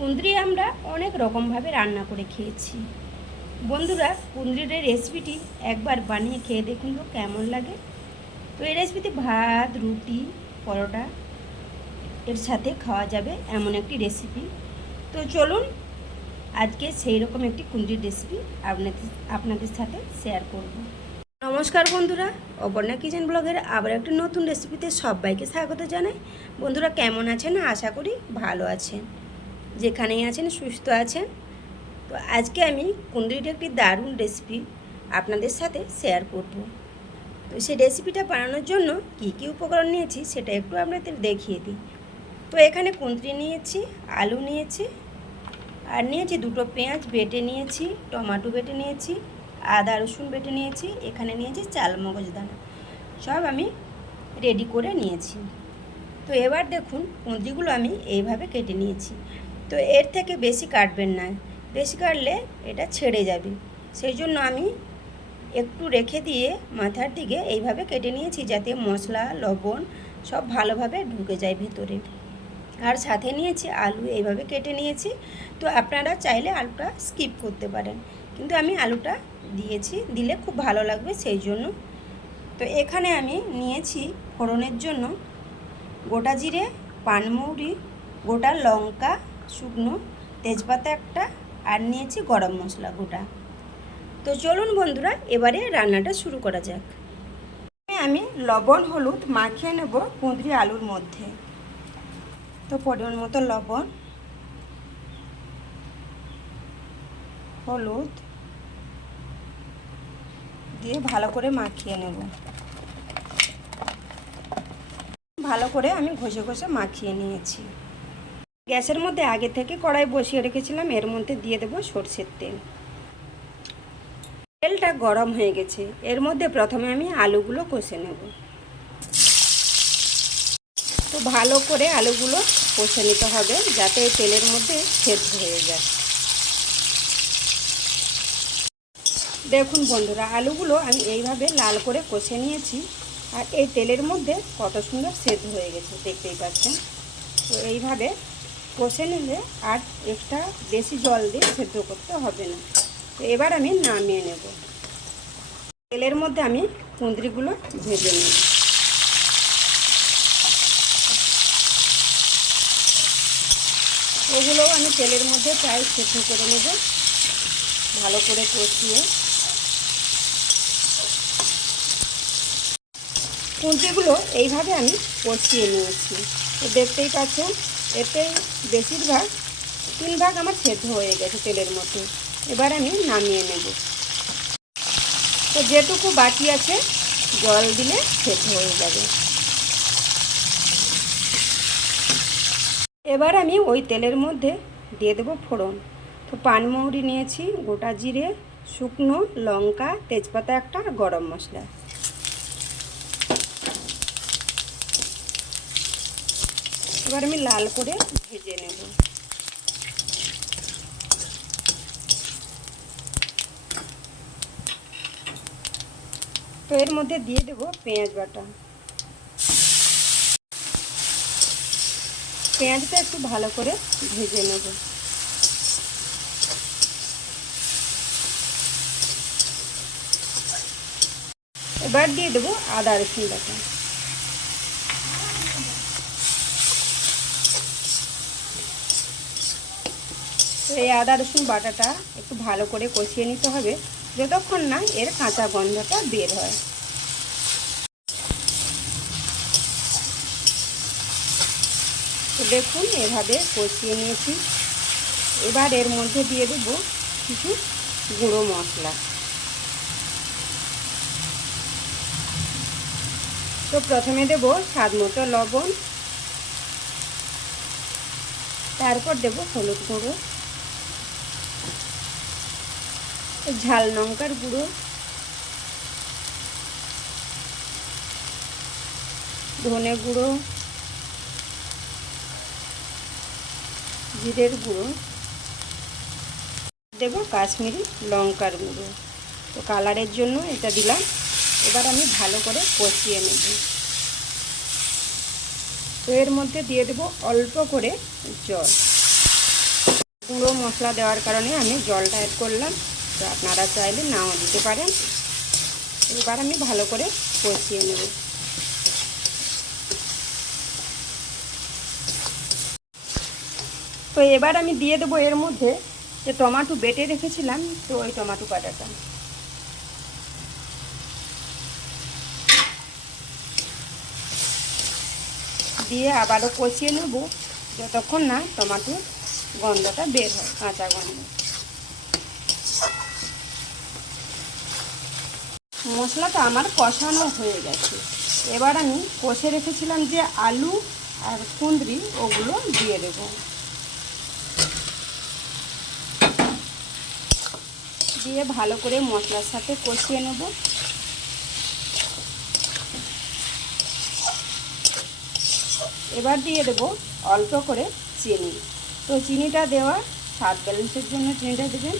কুঁদরি আমরা অনেক রকমভাবে রান্না করে খেয়েছি। বন্ধুরা, কুঁদরির এই রেসিপিটি একবার বানিয়ে খেয়ে দেখুন তো কেমন লাগে। তো এই রেসিপিতে ভাত, রুটি, পরোটা এর সাথে খাওয়া যাবে এমন একটি রেসিপি। তো চলুন আজকে সেই রকম একটি কুঁদরির রেসিপি আপনাদের সাথে শেয়ার করব। নমস্কার বন্ধুরা, অপর্ণা কিচেন ব্লগের আবার একটি নতুন রেসিপিতে সবাইকে স্বাগত জানাই। বন্ধুরা কেমন আছেন? আশা করি ভালো আছেন, যেখানেই আছেন সুস্থ আছেন। তো আজকে আমি কুঁদরির একটি দারুণ রেসিপি আপনাদের সাথে শেয়ার করব। তো সেই রেসিপিটা বানানোর জন্য কি কি উপকরণ নিয়েছি সেটা একটু আপনাদের দেখিয়ে দিই। তো এখানে কুঁদরি নিয়েছি, আলু নিয়েছি, আর নিয়েছি দুটো পেঁয়াজ বেটে নিয়েছি, টমেটো বেটে নিয়েছি, আদা রসুন বেটে নিয়েছি, এখানে নিয়েছি চাল মগজ দানা, সব আমি রেডি করে নিয়েছি। তো এবার দেখুন কুঁদরিগুলো আমি এইভাবে কেটে নিয়েছি। তো এর থেকে বেশি কাটবেন না, বেশি কাটলে এটা ছেড়ে যাবে, সেই জন্য আমি একটু রেখে দিয়ে মাথার দিকে এইভাবে কেটে নিয়েছি, যাতে মশলা লবণ সব ভালোভাবে ঢুকে যায় ভেতরে। আর সাথে নিয়েছি আলু, এইভাবে কেটে নিয়েছি। তো আপনারা চাইলে আলুটা স্কিপ করতে পারেন, কিন্তু আমি আলুটা দিয়েছি, দিলে খুব ভালো লাগবে সেই জন্য। তো এখানে আমি নিয়েছি ফোড়নের জন্য গোটা জিরে, পানমৌরি, গোটা লঙ্কা শুকনো, তেজপাতা একটা, আর নিয়েছি গরম মশলা গোটা। তো চলুন বন্ধুরা এবারে রান্নাটা শুরু করা যাক। আমি লবণ হলুদ মাখিয়ে নেব কুঁদরি আলুর মধ্যে। তো পরিমাণ মতো লবণ, হলুদ দিয়ে ভালো করে মাখিয়ে নেব। ভালো করে আমি ঘষে ঘষে মাখিয়ে নিয়েছি। গ্যাসের মধ্যে আগে থেকে কড়াই বসিয়ে রেখেছিলাম, এর মধ্যে দিয়ে দেব সরষের তেল। তেলটা গরম হয়ে গেছে, এর মধ্যে প্রথমে আমি আলুগুলো কষে নেব। তো ভালো করে আলুগুলো কষে নিতে হবে, যাতে তেলের মধ্যে সেদ্ধ হয়ে যায়। দেখুন বন্ধুরা, আলুগুলো আমি এইভাবে লাল করে কষে নিয়েছি, আর এই তেলের মধ্যে কত সুন্দর সেদ্ধ হয়ে গেছে দেখতেই পাচ্ছেন। তো এইভাবে কষে নিলে আর এক্সট্রা বেশি জল দিয়ে সেদ্ধ করতে হবে না। তো এবার আমি নামিয়ে নেব। তেলের মধ্যে আমি কুঁদরিগুলো ভেজে নেব। ওগুলোও আমি তেলের মধ্যে প্রায় সেদ্ধ করে নেব, ভালো করে কষিয়ে। কুঁদরিগুলো এইভাবে আমি কষিয়ে নিয়েছি। তো দেখতেই পাচ্ছেন, এতে বেশিরভাগ 3 ভাগ আমার সেদ্ধ হয়ে গেছে তেলের মধ্যে। এবার আমি নামিয়ে নেব। তো যেটুকু বাকি আছে জল দিলে সেদ্ধ হয়ে যাবে। এবার আমি ওই তেলের মধ্যে দিয়ে দেবো ফোড়ন। তো পানমৌরি নিয়েছি, গোটা জিরে, শুকনো লঙ্কা, তেজপাতা একটা, গরম মশলা। এবার আমি লাল করে ভেজে নেব। তো এর মধ্যে দিয়ে দেব পেঁয়াজ বাটা। পেঁয়াজটা একটু ভালো করে ভেজে নেব। এবার দিয়ে দেবো আদা রসুন বাটা। তো এই আদা রসুন বাটাটা একটু ভালো করে কষিয়ে নিতে হবে, যতক্ষণ না এর কাঁচা গন্ধটা বের হয়। তো দেখুন এভাবে কষিয়ে নিয়েছি। এবার এর মধ্যে দিয়ে দেবো কিছু গুঁড়ো মশলা। তো প্রথমে দেব স্বাদ মতো লবণ, তারপর দেব হলুদ গুঁড়ো, ঝাল লঙ্কার গুঁড়ো, ধনে গুঁড়ো, জিরের গুঁড়ো, দেব কাশ্মীরি লঙ্কার গুঁড়ো। তো কালারের জন্য এটা দিলাম। এবার আমি ভালো করে কষিয়ে নেব। তো এর মধ্যে দিয়ে দেব অল্প করে জল। গুঁড়ো মশলা দেওয়ার কারণে আমি জলটা অ্যাড করলাম, তো আপনারা চাইলে নাও দিতে পারেন। এবার আমি ভালো করে কষিয়ে নেব। তো এবার আমি দিয়ে দেবো এর মধ্যে যে টমেটো বেটে রেখেছিলাম, তো ওই টমেটো বাটাটা দিয়ে আবারও কষিয়ে নেব যতক্ষণ না টমেটোর গন্ধটা বের হয়, কাঁচা গন্ধ। মশলাটা আমার কষানো হয়ে গেছে। এবার আমি কষে রেখেছিলাম যে আলু আর কুঁদরি, ওগুলো দিয়ে দেব। দিয়ে ভালো করে মশলার সাথে কষিয়ে নেব। এবার দিয়ে দেব অল্প করে চিনি। তো চিনিটা দেওয়া স্বাদ ব্যালেন্সের জন্য চিনিটা দেবেন।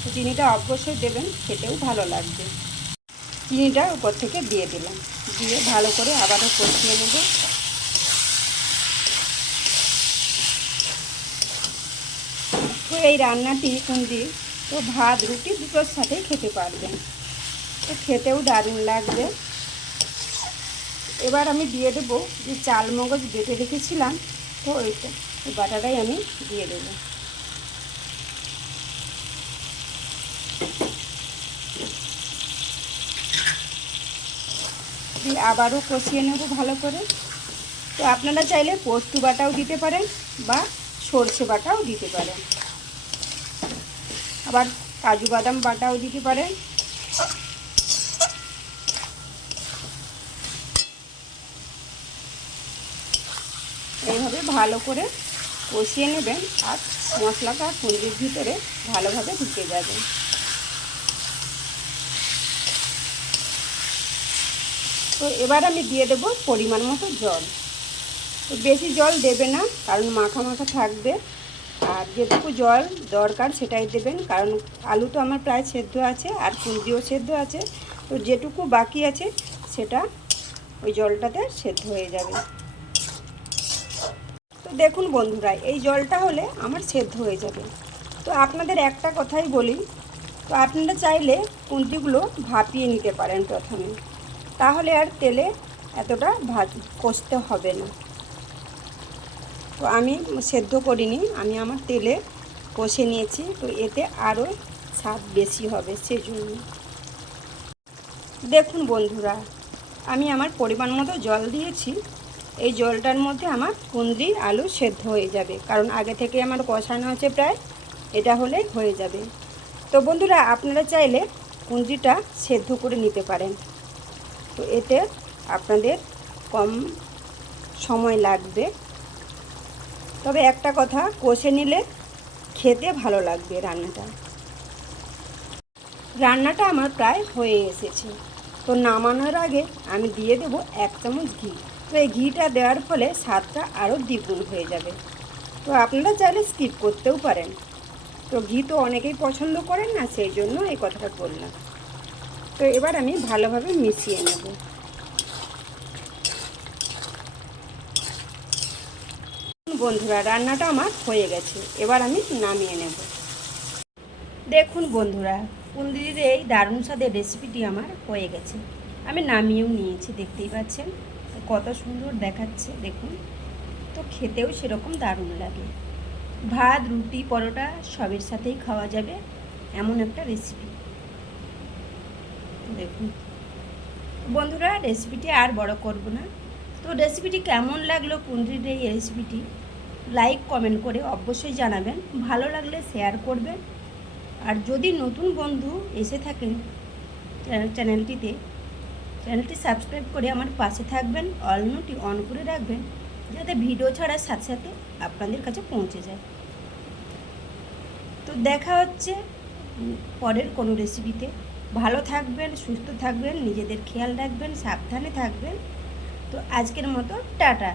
তো চিনিটা অবশ্যই দেবেন, খেতেও ভালো লাগবে। চিনিটা উপর থেকে দিয়ে দিলাম, দিয়ে ভালো করে আবারও কষিয়ে নেব। তো এই রান্নাটি কুঁদরি তো ভাত রুটি দুটোর সাথেই খেতে পারবেন, তো খেতেও দারুণ লাগবে। এবার আমি দিয়ে দেবো যে চাল মগজ বেটে রেখেছিলাম, তো ওইটা ওই বাটাটাই আমি দিয়ে দেবো। দিয়ে আবারও কষিয়ে নেব ভালো করে। তো আপনারা চাইলে পোস্ত বাটাও দিতে পারেন বা সর্ষে বাটাও দিতে পারেন, আবার কাজু বাদাম বাটাও দিতে পারেন। এইভাবে ভালো করে কষিয়ে নেবেন আর মশলাটা কুঁদরির ভিতরে ভালোভাবে ঢুকে যাবে। তো এবার আমি দিয়ে দেব পরিমাণ মতো জল। তো বেশি জল দেবে না, কারণ মাখা মাখা থাকবে। আর যেটুকু জল দরকার সেটাই দেবেন, কারণ আলু তো আমার প্রায় সেদ্ধ আছে আর কুঁদরিও সেদ্ধ আছে। তো যেটুকু বাকি আছে সেটা ওই জলটাতে সেদ্ধ হয়ে যাবে। তো দেখুন বন্ধুরা, এই জলটা হলে আমার সেদ্ধ হয়ে যাবে। তো আপনাদের একটা কথাই বলি, তো আপনারা চাইলে কুঁদরিগুলো ভাপিয়ে নিতে পারেন প্রথমে, তাহলে আর তেলে এতটা কষতে হবে না। তো আমি সেদ্ধ করিনি, আমি আমার তেলে কষে নিয়েছি, তো এতে আরও স্বাদ বেশি হবে সেজন্য। দেখুন বন্ধুরা, আমি আমার পরিমাণ মতো জল দিয়েছি। এই জলটার মধ্যে আমার কুঁদরি আলু সেদ্ধ হয়ে যাবে, কারণ আগে থেকে আমার কষানো আছে প্রায়, এটা হলেই হয়ে যাবে। তো বন্ধুরা, আপনারা চাইলে কুঁদরিটা সেদ্ধ করে নিতে পারেন, তো এতে আপনাদের কম সময় লাগবে। তবে একটা কথা, কষে নিলে খেতে ভালো লাগবে রান্নাটা আমার প্রায় হয়ে এসেছে। তো নামানোর আগে আমি দিয়ে দেব 1 চামচ ঘি। তো এই ঘিটা দেওয়ার ফলে স্বাদটা আরও দ্বিগুণ হয়ে যাবে। তো আপনারা চাইলে স্কিপ করতেও পারেন, তো ঘি তো অনেকেই পছন্দ করেন না, সেই জন্য এই কথাটা বললাম। তো এবার আমি ভালোভাবে মিশিয়ে নেব। বন্ধুরা, রান্নাটা আমার হয়ে গেছে, এবার আমি নামিয়ে নেব। দেখুন বন্ধুরা, কুঁদরির এই দারুণ স্বাদের রেসিপিটি আমার হয়ে গেছে। আমি নামিয়েও নিয়েছি, দেখতেই পাচ্ছেন কত সুন্দর দেখাচ্ছে দেখুন। তো খেতেও সেরকম দারুণ লাগে, ভাত রুটি পরোটা সবের সাথেই খাওয়া যাবে এমন একটা রেসিপি। দেখুন বন্ধুরা, রেসিপিটি আর বড় করব না। তো রেসিপিটি কেমন লাগলো, কুঁদরির এই রেসিপিটি লাইক কমেন্ট করে অবশ্যই জানাবেন, ভালো লাগলে শেয়ার করবেন। আর যদি নতুন বন্ধু এসে থাকেন চ্যানেলটি সাবস্ক্রাইব করে আমার পাশে থাকবেন, অল নোটি অন করে রাখবেন, যাতে ভিডিও ছাড়ার সাথে সাথে আপনাদের কাছে পৌঁছে যায়। তো দেখা হচ্ছে পরের কোনো রেসিপিতে। ভালো থাকবেন, সুস্থ থাকবেন, নিজেদের খেয়াল রাখবেন, সাবধানে থাকবেন। তো আজকের মতো টাটা।